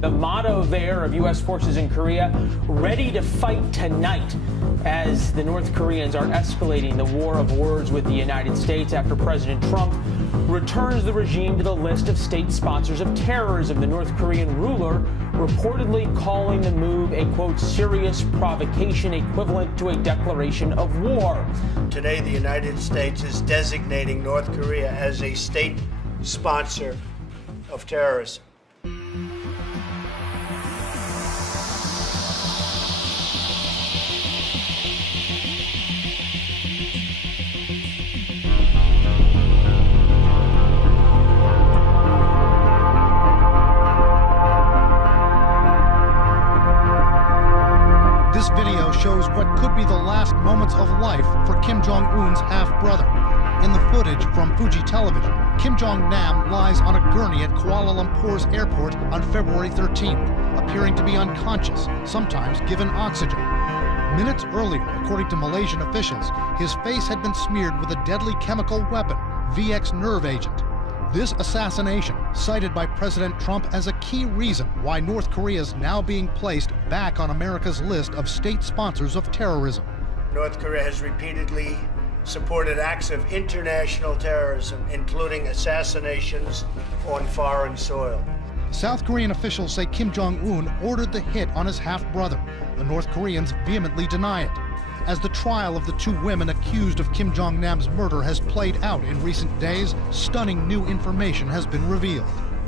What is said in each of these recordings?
The motto there of U.S. forces in Korea, ready to fight tonight, as the North Koreans are escalating the war of words with the United States after President Trump returns the regime to the list of state sponsors of terrorism. The North Korean ruler reportedly calling the move a, quote, serious provocation equivalent to a declaration of war. Today, the United States is designating North Korea as a state sponsor of terrorism. This video shows what could be the last moments of life for Kim Jong-un's half-brother. In the footage from Fuji Television, Kim Jong-nam lies on a gurney at Kuala Lumpur's airport on February 13th, appearing to be unconscious, sometimes given oxygen. Minutes earlier, according to Malaysian officials, his face had been smeared with a deadly chemical weapon, VX nerve agent. This assassination, cited by President Trump as a key reason why North Korea is now being placed back on America's list of state sponsors of terrorism. North Korea has repeatedly supported acts of international terrorism, including assassinations on foreign soil. South Korean officials say Kim Jong-un ordered the hit on his half-brother. The North Koreans vehemently deny it. As the trial of the two women accused of Kim Jong-nam's murder has played out in recent days, stunning new information has been revealed.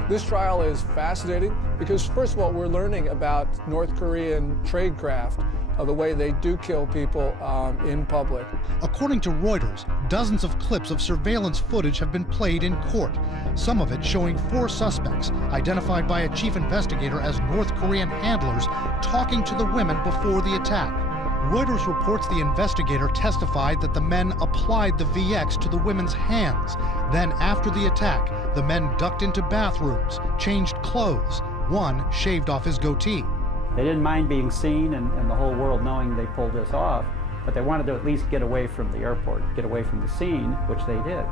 This trial is fascinating because, first of all, we're learning about North Korean tradecraft, the way they do kill people in public. According to Reuters, dozens of clips of surveillance footage have been played in court, some of it showing 4 suspects, identified by a chief investigator as North Korean handlers, talking to the women before the attack. Reuters reports the investigator testified that the men applied the VX to the women's hands. Then, after the attack, the men ducked into bathrooms, changed clothes. One shaved off his goatee. They didn't mind being seen and the whole world knowing they pulled this off, but they wanted to at least get away from the airport, get away from the scene, which they did.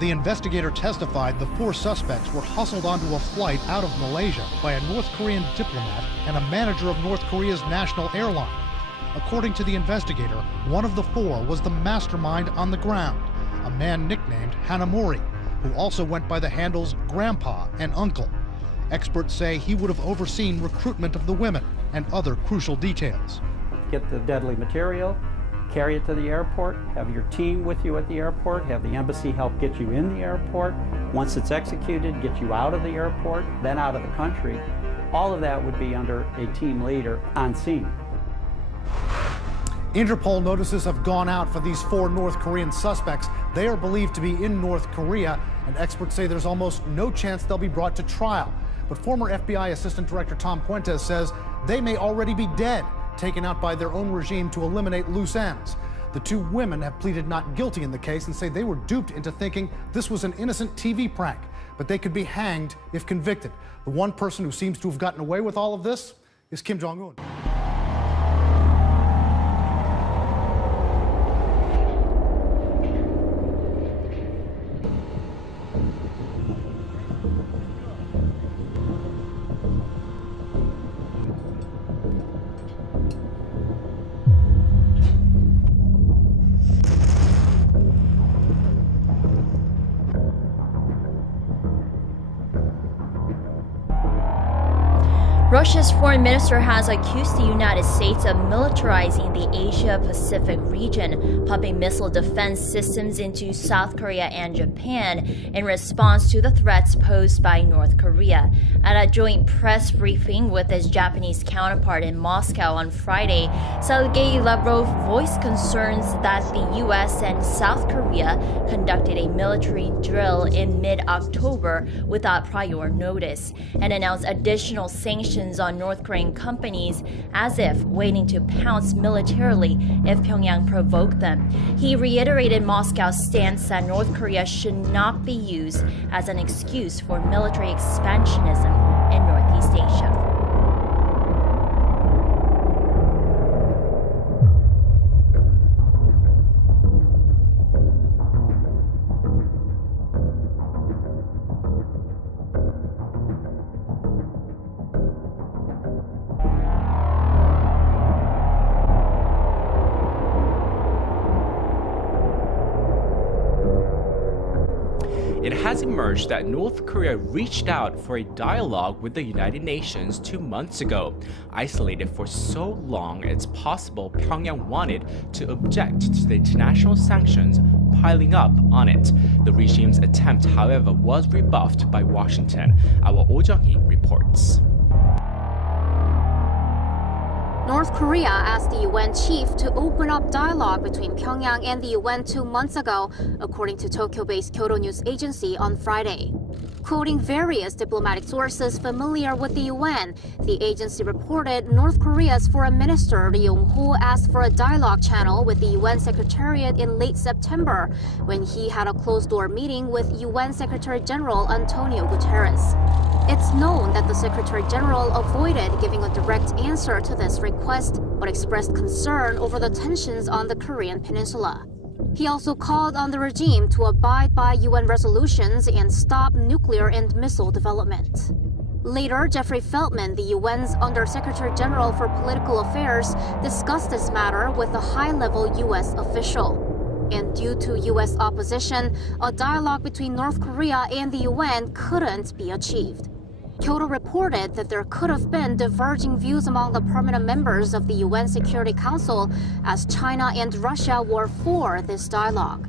The investigator testified the 4 suspects were hustled onto a flight out of Malaysia by a North Korean diplomat and a manager of North Korea's national airline. According to the investigator, one of the 4 was the mastermind on the ground, a man nicknamed Hanamori, who also went by the handles Grandpa and Uncle. Experts say he would have overseen recruitment of the women and other crucial details. Get the deadly material, carry it to the airport, have your team with you at the airport, have the embassy help get you in the airport. Once it's executed, get you out of the airport, then out of the country. All of that would be under a team leader on scene. Interpol notices have gone out for these 4 North Korean suspects. They are believed to be in North Korea, and experts say there's almost no chance they'll be brought to trial. But former FBI Assistant Director Tom Puentes says they may already be dead, taken out by their own regime to eliminate loose ends. The 2 women have pleaded not guilty in the case and say they were duped into thinking this was an innocent TV prank, but they could be hanged if convicted. The one person who seems to have gotten away with all of this is Kim Jong-un. Russia's foreign minister has accused the United States of militarizing the Asia-Pacific region, pumping missile defense systems into South Korea and Japan in response to the threats posed by North Korea. At a joint press briefing with his Japanese counterpart in Moscow on Friday, Sergei Lavrov voiced concerns that the U.S. and South Korea conducted a military drill in mid-October without prior notice and announced additional sanctions on North Korean companies as if waiting to pounce militarily if Pyongyang provoked them. He reiterated Moscow's stance that North Korea should not be used as an excuse for military expansionism in Northeast Asia. has emerged that North Korea reached out for a dialogue with the United Nations 2 months ago. Isolated for so long, it's possible Pyongyang wanted to object to the international sanctions piling up on it. The regime's attempt, however, was rebuffed by Washington. Our Oh Jung-hee reports. North Korea asked the UN chief to open up dialogue between Pyongyang and the UN 2 months ago, according to Tokyo-based Kyodo News Agency on Friday. Quoting various diplomatic sources familiar with the UN, the agency reported North Korea's Foreign Minister Ri Yong-ho asked for a dialogue channel with the UN Secretariat in late September, when he had a closed-door meeting with UN Secretary General Antonio Guterres. It's known that the Secretary General avoided giving a direct answer to this request, but expressed concern over the tensions on the Korean peninsula. He also called on the regime to abide by UN resolutions and stop nuclear and missile development. Later, Jeffrey Feltman, the UN's Under-Secretary General for Political Affairs, discussed this matter with a high-level U.S. official. And due to U.S. opposition, a dialogue between North Korea and the UN couldn't be achieved. Kyodo reported that there could have been diverging views among the permanent members of the UN Security Council, as China and Russia were for this dialogue.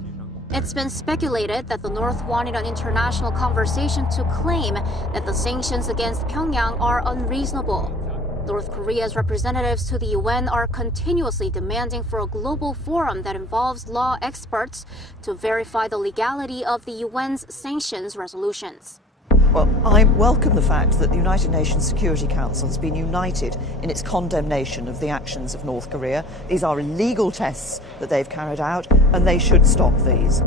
It's been speculated that the North wanted an international conversation to claim that the sanctions against Pyongyang are unreasonable. North Korea's representatives to the UN are continuously demanding for a global forum that involves law experts to verify the legality of the UN's sanctions resolutions. Well, I welcome the fact that the United Nations Security Council has been united in its condemnation of the actions of North Korea. These are illegal tests that they've carried out, and they should stop these.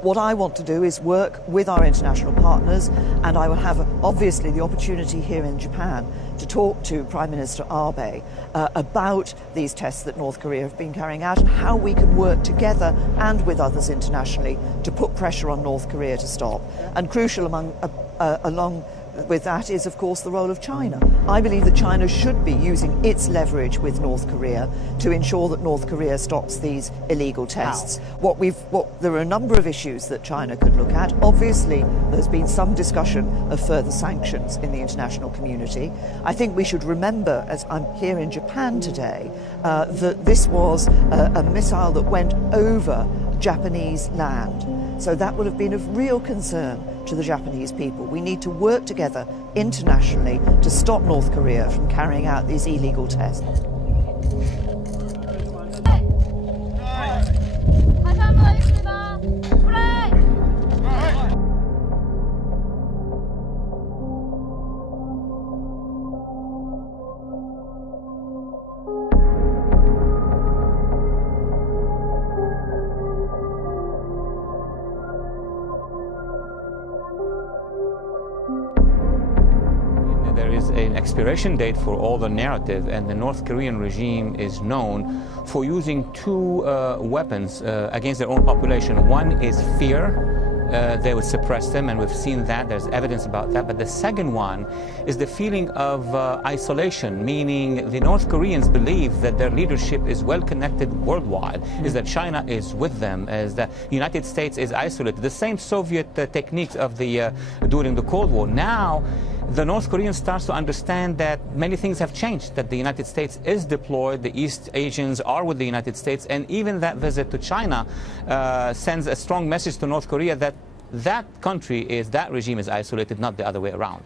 What I want to do is work with our international partners, and I will have obviously the opportunity here in Japan to talk to Prime Minister Abe about these tests that North Korea have been carrying out and how we can work together and with others internationally to put pressure on North Korea to stop. And crucial along with that is, of course, the role of China. I believe that China should be using its leverage with North Korea to ensure that North Korea stops these illegal tests. There are a number of issues that China could look at. Obviously, there's been some discussion of further sanctions in the international community. I think we should remember, as I'm here in Japan today, that this was a missile that went over Japanese land. So that would have been of real concern to the Japanese people. We need to work together internationally to stop North Korea from carrying out these illegal tests. There is an expiration date for all the narrative, and the North Korean regime is known for using two weapons against their own population. One is fear. They would suppress them, and we've seen that. There's evidence about that. But the second one is the feeling of isolation, meaning the North Koreans believe that their leadership is well connected worldwide, is that China is with them, as the United States is isolated. The same Soviet techniques of during the Cold War. Now, the North Koreans starts to understand that many things have changed, that the United States is deployed, the East Asians are with the United States, and even that visit to China sends a strong message to North Korea that that regime is isolated, not the other way around.